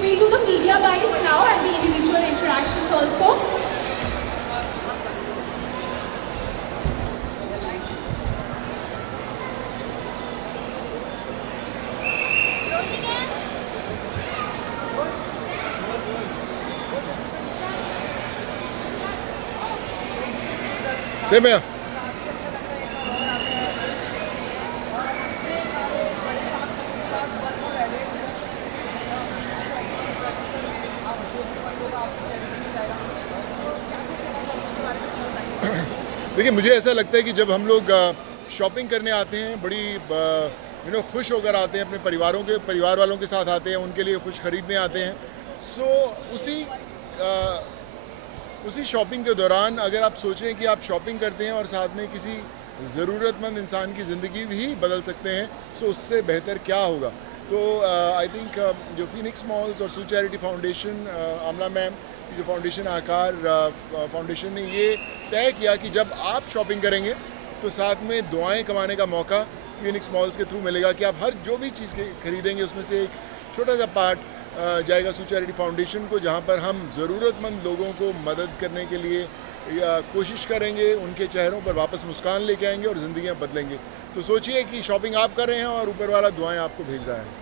So we'll do the media bites now and the individual interactions also. Same here. देखिए, मुझे ऐसा लगता है कि जब हम लोग शॉपिंग करने आते हैं, बड़ी खुश होकर आते हैं, अपने परिवार वालों के साथ आते हैं, उनके लिए कुछ खरीदने आते हैं। सो उसी शॉपिंग के दौरान अगर आप सोचें कि आप शॉपिंग करते हैं और साथ में किसी ज़रूरतमंद इंसान की ज़िंदगी भी बदल सकते हैं, सो उससे बेहतर क्या होगा। तो आई थिंक जो फीनिक्स मॉल्स और सू चैरिटी फाउंडेशन, आमला मैम की जो फाउंडेशन आकार फाउंडेशन ने ये तय किया कि जब आप शॉपिंग करेंगे तो साथ में दुआएं कमाने का मौका फीनिक्स मॉल्स के थ्रू मिलेगा कि आप हर जो भी चीज़ खरीदेंगे उसमें से एक छोटा सा पार्ट जाएगा सू चैरिटी फाउंडेशन को, जहां पर हम ज़रूरतमंद लोगों को मदद करने के लिए कोशिश करेंगे, उनके चेहरों पर वापस मुस्कान लेके आएंगे और ज़िंदगियां बदलेंगे। तो सोचिए कि शॉपिंग आप कर रहे हैं और ऊपर वाला दुआएं आपको भेज रहा है।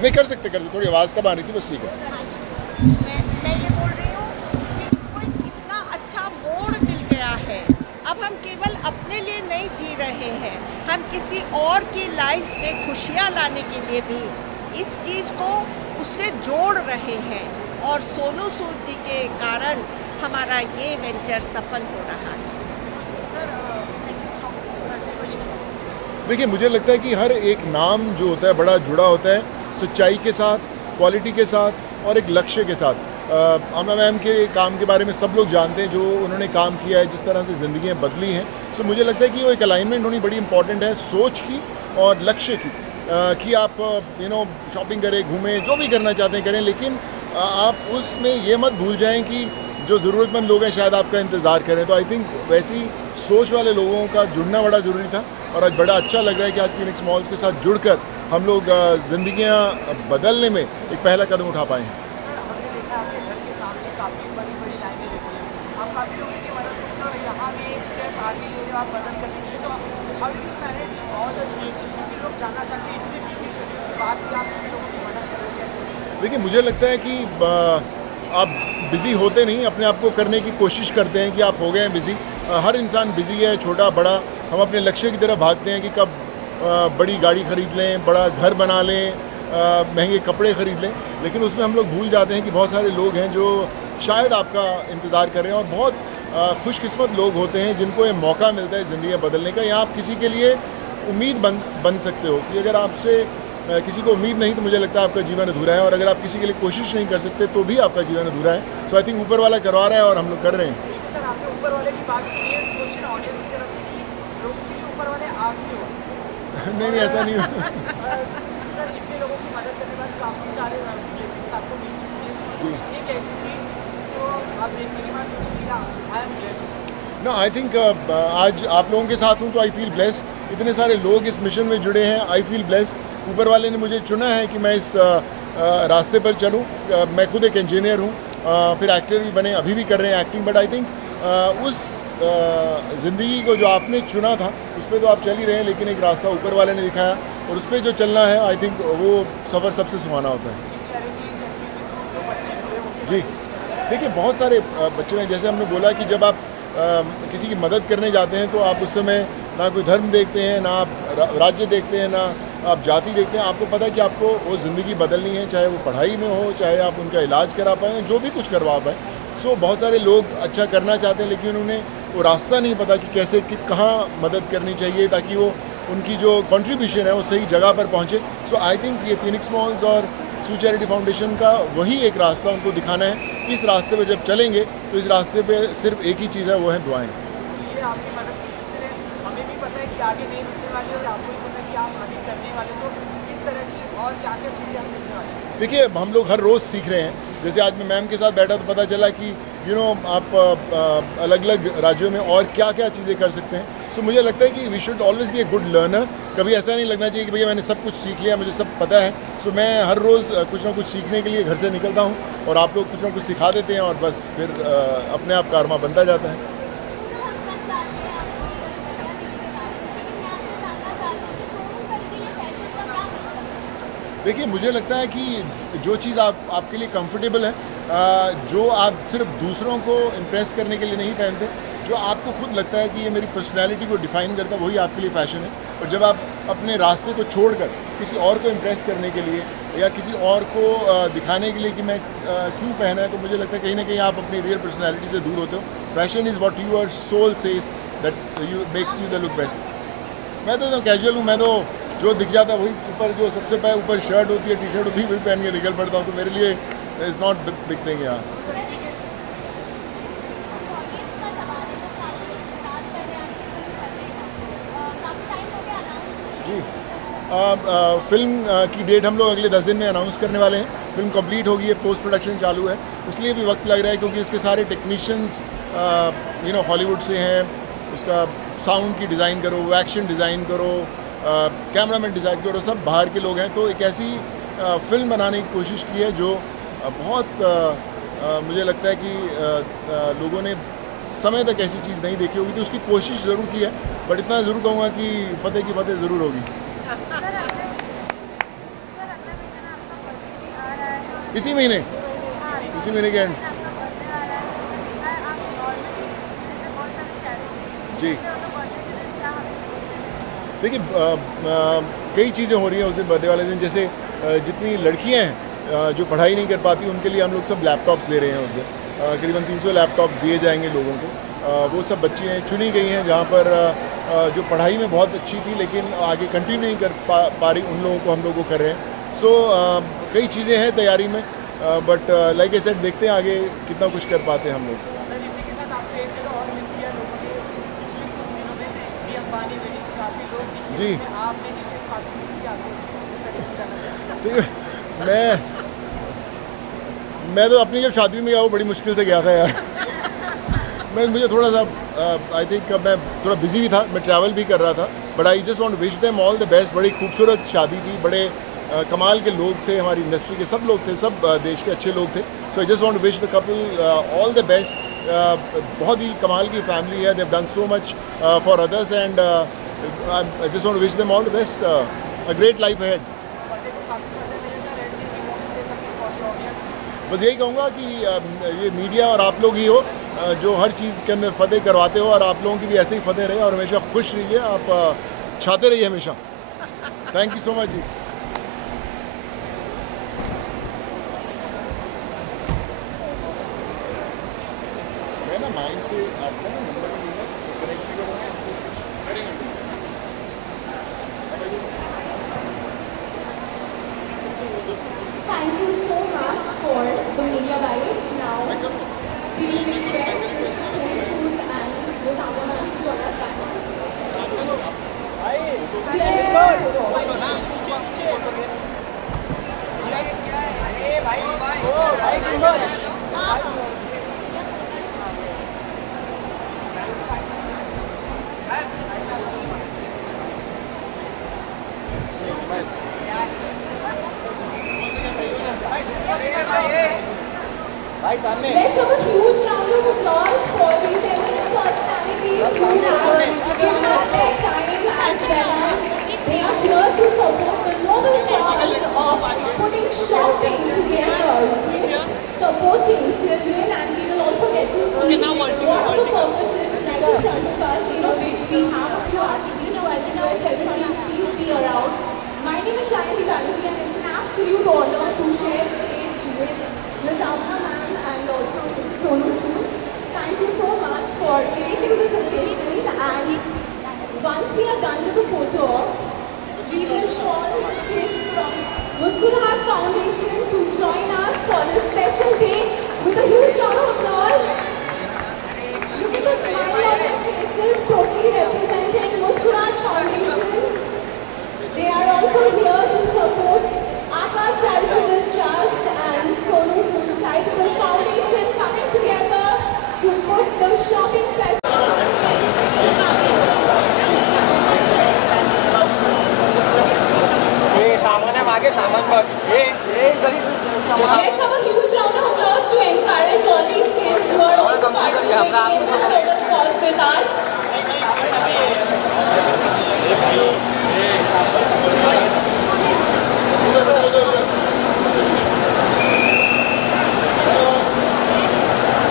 नहीं कर सकते, थोड़ी आवाज़ कम आ रही थी, बस ठीक है। मैं ये बोल रही हूँ कि इसको इतना अच्छा मोड़ मिल गया है। अब हम केवल अपने लिए नहीं जी रहे हैं, हम किसी और की लाइफ में खुशियाँ लाने के लिए भी इस चीज़ को उससे जोड़ रहे हैं और सोनू सूद जी के कारण हमारा ये वेंचर सफल हो रहा है। देखिए, मुझे लगता है कि हर एक नाम जो होता है बड़ा जुड़ा होता है सच्चाई के साथ, क्वालिटी के साथ और एक लक्ष्य के साथ। आमना मैम के काम के बारे में सब लोग जानते हैं, जो उन्होंने काम किया है, जिस तरह से ज़िंदगियाँ बदली हैं। सो मुझे लगता है कि वो एक अलाइनमेंट होनी बड़ी इंपॉर्टेंट है सोच की और लक्ष्य की, कि आप शॉपिंग करें, घूमें, जो भी करना चाहते हैं करें, लेकिन आप उसमें ये मत भूल जाएं कि जो ज़रूरतमंद लोग हैं शायद आपका इंतज़ार करें। तो आई थिंक वैसी सोच वाले लोगों का जुड़ना बड़ा ज़रूरी था और आज बड़ा अच्छा लग रहा है कि आज फीनिक्स मॉल्स के साथ जुड़कर हम लोग ज़िंदगियाँ बदलने में एक पहला कदम उठा पाए हैं। देखिए, मुझे लगता है कि आप बिज़ी होते नहीं, अपने आप को करने की कोशिश करते हैं कि आप हो गए हैं बिज़ी। हर इंसान बिज़ी है, छोटा बड़ा। हम अपने लक्ष्य की तरफ भागते हैं कि कब बड़ी गाड़ी ख़रीद लें, बड़ा घर बना लें, महंगे कपड़े ख़रीद लें, लेकिन उसमें हम लोग भूल जाते हैं कि बहुत सारे लोग हैं जो शायद आपका इंतज़ार कर रहे हैं और बहुत खुशकिस्मत लोग होते हैं जिनको ये मौका मिलता है ज़िंदगी बदलने का। या आप किसी के लिए उम्मीद बन सकते हो कि अगर आपसे किसी को उम्मीद नहीं तो मुझे लगता है आपका जीवन अधूरा है, और अगर आप किसी के लिए कोशिश नहीं कर सकते तो भी आपका जीवन अधूरा है। सो आई थिंक ऊपर वाला करवा रहा है और हम लोग कर रहे हैं। सर, आपने ऊपर वाले की बात की है, क्वेश्चन ऑडियंस की तरफ से कि लोगों के लिए ऊपर वाले आप ही हो। नहीं, ऐसा नहीं हो। सर, इतने लोगों की मदद करने के बाद काफ़ी सारे ब्लेसिंग्स आपको मिल चुकी है। एक ऐसी चीज़ जो आप देखने के बाद सोचेंगे आई एम ब्लेस्ड। ना, आई थिंक आज आप लोगों के साथ हूँ तो आई फील ब्लेस्ड। इतने सारे लोग इस मिशन में जुड़े हैं, आई फील ब्लेस्ड। ऊपर वाले ने मुझे चुना है कि मैं इस रास्ते पर चलूँ। मैं खुद एक इंजीनियर हूँ, फिर एक्टर भी बने, अभी भी कर रहे हैं एक्टिंग, बट आई थिंक उस ज़िंदगी को जो आपने चुना था उस पर तो आप चल ही रहे हैं, लेकिन एक रास्ता ऊपर वाले ने दिखाया और उस पर जो चलना है, आई थिंक वो सफ़र सबसे सुहाना होता है। जी, देखिए, बहुत सारे बच्चे हैं। जैसे हमने बोला कि जब आप किसी की मदद करने जाते हैं तो आप उस समय ना कोई धर्म देखते हैं, ना आप राज्य देखते हैं, ना आप जाति देखते हैं। आपको पता है कि आपको वो ज़िंदगी बदलनी है, चाहे वो पढ़ाई में हो, चाहे आप उनका इलाज करा पाएँ, जो भी कुछ करवा पाएँ। सो बहुत सारे लोग अच्छा करना चाहते हैं, लेकिन उन्हें वो रास्ता नहीं पता कि कैसे कि कहाँ मदद करनी चाहिए ताकि वो उनकी जो कंट्रीब्यूशन है वो सही जगह पर पहुँचे। सो आई थिंक ये फीनिक्स मॉल्स और सू चैरिटी फाउंडेशन का वही एक रास्ता उनको दिखाना है। इस रास्ते पर जब चलेंगे तो इस रास्ते पे सिर्फ एक ही चीज़ है, वो है दुआएं। लिए आपकी मदद की सिलसिले हमें भी पता है कि आगे नहीं रुकने वाली और आपको भी पता है कि आप आगे करने वाले, तो इस तरह की और क्या क्या चीज़ें हम सीखने वाले हैं? देखिए, हम लोग हर रोज़ सीख रहे हैं। जैसे आज मैं मैम के साथ बैठा तो पता चला कि आप अलग अलग राज्यों में और क्या क्या चीज़ें कर सकते हैं। सो मुझे लगता है कि we should always be a good learner. कभी ऐसा नहीं लगना चाहिए कि भैया मैंने सब कुछ सीख लिया, मुझे सब पता है। सो मैं हर रोज़ कुछ ना कुछ सीखने के लिए घर से निकलता हूँ और आप लोग कुछ ना कुछ सिखा देते हैं और बस फिर अपने आप कारवा बनता जाता है। देखिए, मुझे लगता है कि जो चीज़ आपके लिए कंफर्टेबल है, जो आप सिर्फ दूसरों को इम्प्रेस करने के लिए नहीं पहनते, जो आपको खुद लगता है कि ये मेरी पर्सनैलिटी को डिफ़ाइन करता है, वही आपके लिए फ़ैशन है। और जब आप अपने रास्ते को छोड़कर किसी और को इम्प्रेस करने के लिए या किसी और को दिखाने के लिए कि मैं क्यों पहना है, तो मुझे लगता है कहीं ना कहीं आप अपनी रियल पर्सनैलिटी से दूर होते हो। Fashion is what your soul says that you makes you the look best. मैं तो कैजुअल हूँ, मैं तो जो दिख जाता है वही ऊपर, जो सबसे पहले ऊपर शर्ट होती है, टी शर्ट होती है, वही पहन के निकल पड़ता हूँ। तो मेरे लिए इज़ नॉट बिग थिंग यार। जी, फिल्म की डेट हम लोग अगले 10 दिन में अनाउंस करने वाले हैं। फिल्म कंप्लीट होगी है, पोस्ट प्रोडक्शन चालू है, इसलिए भी वक्त लग रहा है क्योंकि इसके सारे टेक्नीशियंस हॉलीवुड से हैं। उसका साउंड की डिज़ाइन करो, एक्शन डिज़ाइन करो, कैमरामैन डिज़ाइन करो, सब बाहर के लोग हैं। तो एक ऐसी फिल्म बनाने की कोशिश की है जो बहुत मुझे लगता है कि लोगों ने समय तक ऐसी चीज़ नहीं देखी होगी, तो उसकी कोशिश ज़रूर की है। बट इतना ज़रूर कहूँगा कि फ़तेह की फ़तेह ज़रूर होगी। इसी महीने के एंड। जी, देखिए, कई चीज़ें हो रही हैं उस दिन, बर्थडे वाले दिन। जैसे जितनी लड़कियां हैं जो पढ़ाई नहीं कर पाती, उनके लिए हम लोग सब लैपटॉप्स दे रहे हैं उस दिन। करीबन 300 लैपटॉप्स दिए जाएंगे लोगों को। वो सब बच्चियाँ चुनी गई हैं जहाँ पर जो पढ़ाई में बहुत अच्छी थी लेकिन आगे कंटिन्यू नहीं कर पा रही, उन लोगों को हम लोग को कर रहे हैं। सो कई चीज़ें हैं तैयारी में, बट लाइक आई सेड, देखते हैं आगे कितना कुछ कर पाते हैं हम लोग। जी, मैं तो अपनी जब शादी में गया वो बड़ी मुश्किल से गया था यार। मुझे थोड़ा सा आई थिंक मैं थोड़ा बिजी भी था, मैं ट्रैवल भी कर रहा था। But I just want to wish them all the best. बड़ी खूबसूरत शादी थी, बड़े कमाल के लोग थे, हमारी इंडस्ट्री के सब लोग थे, सब देश के अच्छे लोग थे। So I just want to wish the couple all the best. बहुत ही कमाल की फैमिली है, they have done so much for others and I just want to wish them all the best, a great life ahead. बस यही कहूँगा कि ये मीडिया और आप लोग ही हो जो हर चीज़ के अंदर फ़तेह करवाते हो, और आप लोगों की भी ऐसे ही फ़तेह रहे और हमेशा खुश रहिए, आप छाते रहिए हमेशा। थैंक यू सो मच जी। मैं ना माइंड से आपका ना नंबर कनेक्ट भी करूँगा, करेंगे। Thank you so much for the media guys. Now, please request Food and the cameraman to join us back on Let's have a huge round of applause for these eminent personalities who have given us their time as well as they are here to support the noble cause of putting shopping together, supporting children, and we will also get to see one of the purposes like in front of us, we have a few activities, so I request everybody to please be around. My name is Shayani Banerjee and it's an absolute honor to share stage with Ms. Amna ma'am and also Mrs. Sonu Sood. Thank you so much for gracing this occasion, and once we are done with the photo, we will call kids from Muskurat Foundation to join us for this special day with a huge round of applause. Look at the smile on their faces. Let's have a huge round of applause to encourage all these kids who are also participating in this hurdle cause with us.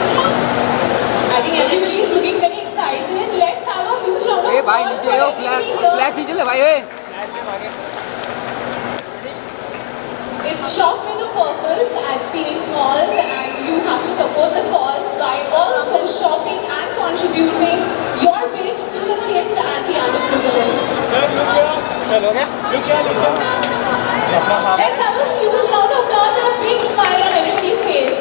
I think everybody is looking very excited. Let's have a huge round of applause. भाई नीचे हो, flash नीचे ले भाई। It's Shop with a Purpose at Phoenix Malls, and you have to support the cause by also shopping and contributing your bit to the kids and the underprivileged. Let's have a huge round of applause and a big smile on everybody's face.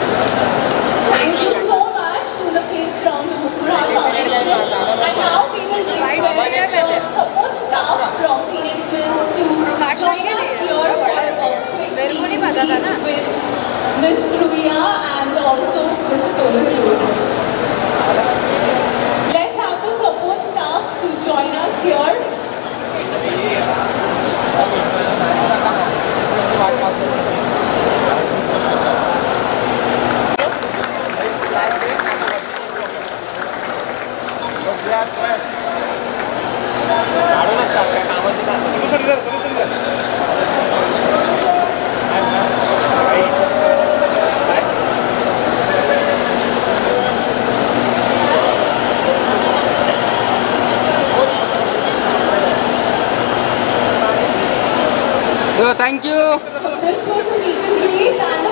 Thank you so much to the kids from the Muscura Foundation. And now we will request the support staff from Phoenix Mills to join us here for a quick meet with Ms. Ruia and also Mr. Sonu Sood. Let's have the support staff to join us here. चलो thank you. This was the meet and greet and the